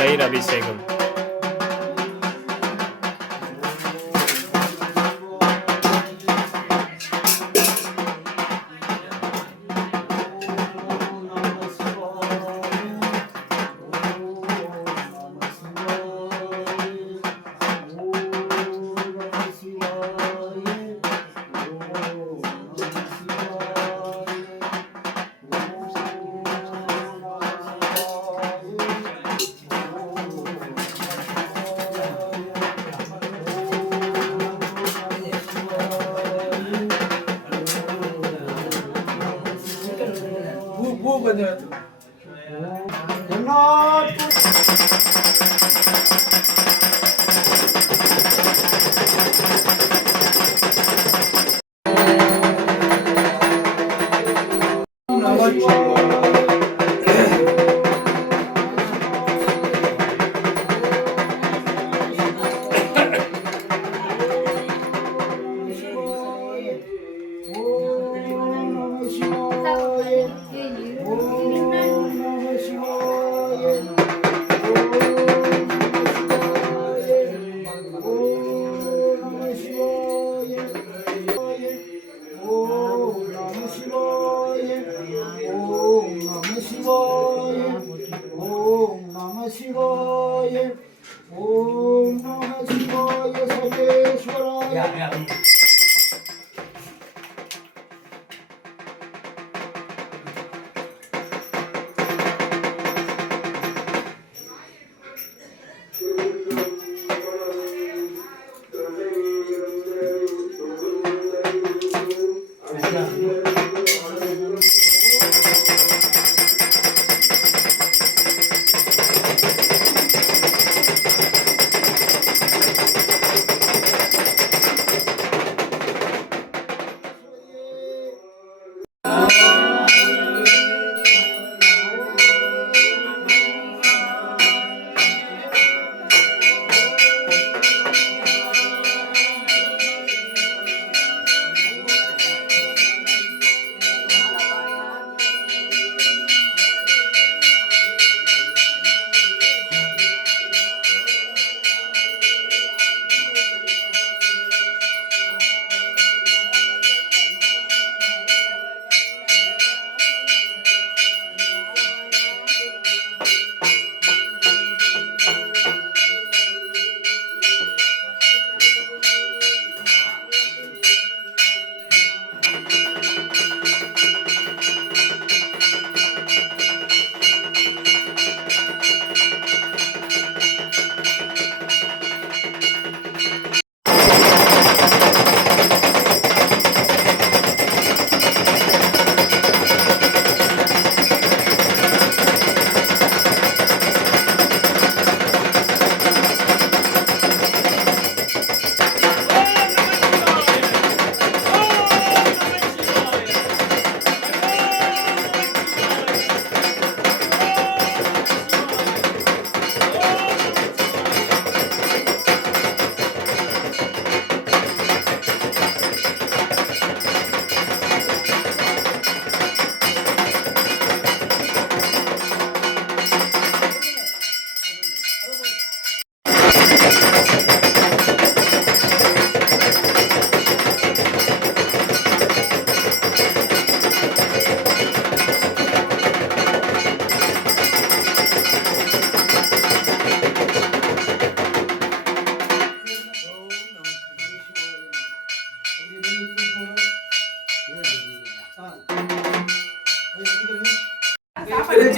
தயிர் அபிஷேகம்.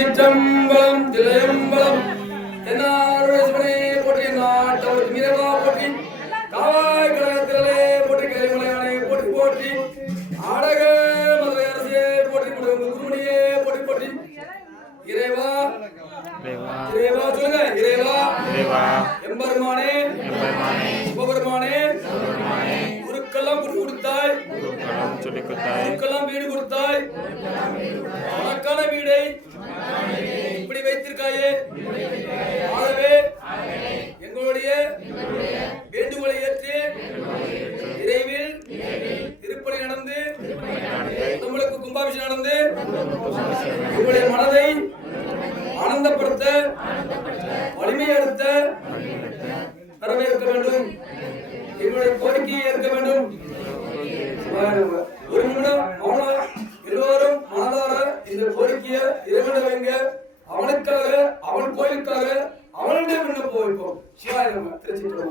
திருச்சிற்றம்பலம் தில்லையம்பலம் தென்னாருடைய போற்றி நாட்டவர் மீரவா போற்றி காவாய் கழகத்திலே போற்றி கைமலையானே போற்றி போற்றி ஆடக மதுரை அரசே போற்றி குருமணியே போற்றி போற்றி இறைவா இறைவா சொல்லுங்க இறைவா இறைவா எம்பெருமானே எம்பெருமானே சிவபெருமானே குருக்கெல்லாம் குரு கொடுத்தாய் குருக்களம் சொல்லிக் கொடுத்தாய் குருக்கெல்லாம் வீடு கொடுத்தாய் உனக்கான வீடை இப்படி வைத்திருக்காயே ஆகவே எங்களுடைய வேண்டுகோளை ஏற்று விரைவில் திருப்பணி நடந்து நம்மளுக்கு கும்பாபிஷேகம் நடந்து உங்களுடைய மனதை ஆனந்தப்படுத்த வலிமையடுத்த வரவேற்க வேண்டும் எங்களுடைய கோரிக்கையை ஏற்க வேண்டும் ஒரு நிமிடம் எல்லோரும் மனதார இந்த கோரிக்கையை இறைவனை வைங்க அவனுக்காக அவன் கோயிலுக்காக அவனுடைய விண்ணப்பம் வைப்போம் சிவாய நம்ம திருச்சிட்டு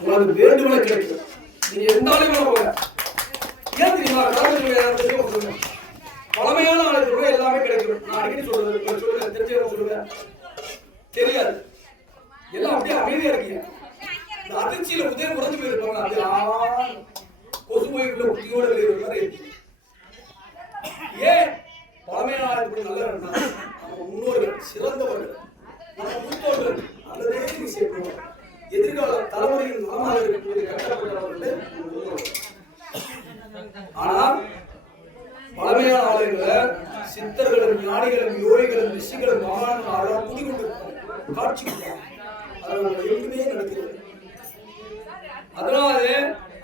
உங்களுக்கு வேண்டுகோளை கிடைக்கும் நீங்க எந்த ஆளுமே போங்க ஏன் தெரியுமா பழமையான ஆளுக்கு எல்லாமே கிடைக்கும் நான் அடிக்கடி சொல்றேன் தெரிஞ்சவங்க சொல்லுவேன் தெரியாது எல்லாம் அப்படியே அமைதியா இருக்கீங்க இந்த அதிர்ச்சியில உதயம் குறைஞ்சு போயிருப்பாங்க அப்படியே கொசு போய்க்குள்ள குட்டியோட வெளியே மாதிரி ஏன் பழமையான ஆளுக்கு நல்ல நம்ம முன்னோர்கள் சிறந்தவர்கள் நம்ம முன்னோர்கள் நல்லதே செய்யணும் எதிர்கால தலைமுறையின் நலமாக இருக்கக்கூடிய கட்டப்பட்டவர்கள் ஆனால் பழமையான ஆலயங்களை சித்தர்களும் ஞானிகளும் யோகிகளும் ரிஷிகளும் மகான்களும் குடிக்கொண்டிருக்கும் காட்சி எங்குமே நடக்கிறது. அதனால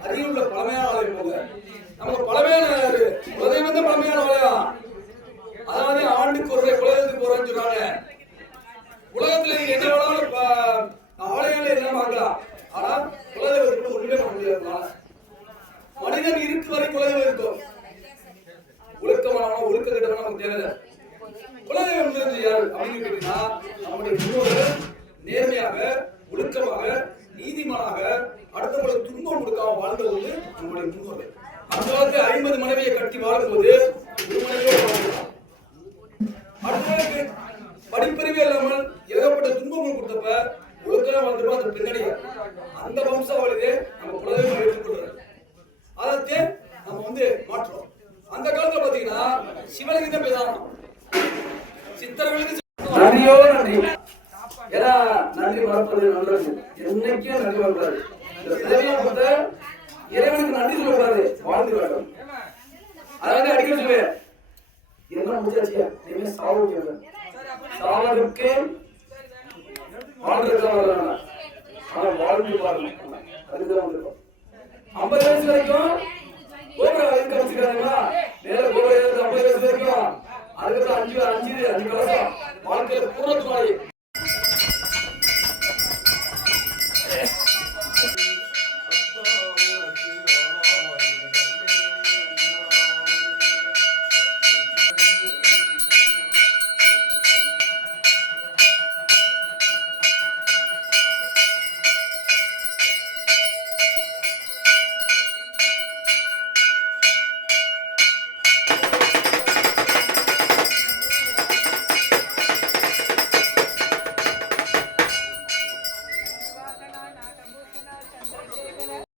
அருகில் உள்ள பழமையான ஆலயம் அல்ல நமக்கு பழமையான குலதெய்வம் தான் பழமையான ஆலயம். அதாவது ஆண்டுக்கு ஒரு குலதெய்வத்துக்கு போறேன்னு சொன்னாங்க. உலகத்துல நீங்க என்ன வேணாலும் ஆலயங்களே எல்லாம் பார்க்கலாம். ஆனா குலதெய்வத்துக்கு ஒண்ணுமே பண்ண முடியாது. மனிதன் இருக்கு வரை குலதெய்வம் இருக்கும். ஒழுக்கமானவன ஒழுக்க கிட்டவன நமக்கு தேவையில்லை. குலதெய்வம் தெரிஞ்சு யாரு அப்படின்னு கேட்டீங்கன்னா நம்முடைய முன்னோர்கள் நேர்மையாக ஒழுக்கமாக நீதிமானாக அடுத்தவங்களுக்கு துன்பம் கொடுக்காம வாழ்ந்தது நம்முடைய முன்னோர்கள். அந்த காலத்துல 50 மனைவியை கட்டி வாழும்போது ஒரு மனைவியோடு வாழ்ந்தார். அடுத்தவங்களுக்கு படிப்பறிவே இல்லாமல் ஏகப்பட்ட துன்பங்கள் கொடுத்தப்ப ஒழுக்கம் வாழ்ந்துருப்போம். அந்த பின்னணிய அந்த வம்சாவளியே நம்ம குலதெய்வம் ஏற்றுக்கொள்றது. அதற்கு நம்ம மாற்றோம். அந்த காலத்துல பாத்தீங்கன்னா சிவனுக்கு தான் பேசணும், சித்தர்களுக்கு நன்றியோ நன்றி. ஏன்னா நன்றி மறப்பது நல்லது. என்னைக்கும் நன்றி மறப்பாரு. இந்த பிறவியை கொடுத்த இறைவனுக்கு நன்றி சொல்லக்கூடாது, வாழ்ந்து வேண்டும். அதாவது அடிக்கடி சொல்லுவேன், என்ன முடிச்சாச்சியா இனிமே சாவு சாவதற்கு வாழ்றதுதான் வரலாம். ஆனா வாழ்ந்து பாருங்க, அதுதான் வந்திருக்கும். 50 வயசு வரைக்கும் கோபுரம் இருக்க வச்சுக்கிறாங்களா, மேல கோபுரம் 50 வயசு வரைக்கும் அதுக்கப்புறம் 5 வருஷம் வாழ்க்கையில பூர்ணத்துவாய்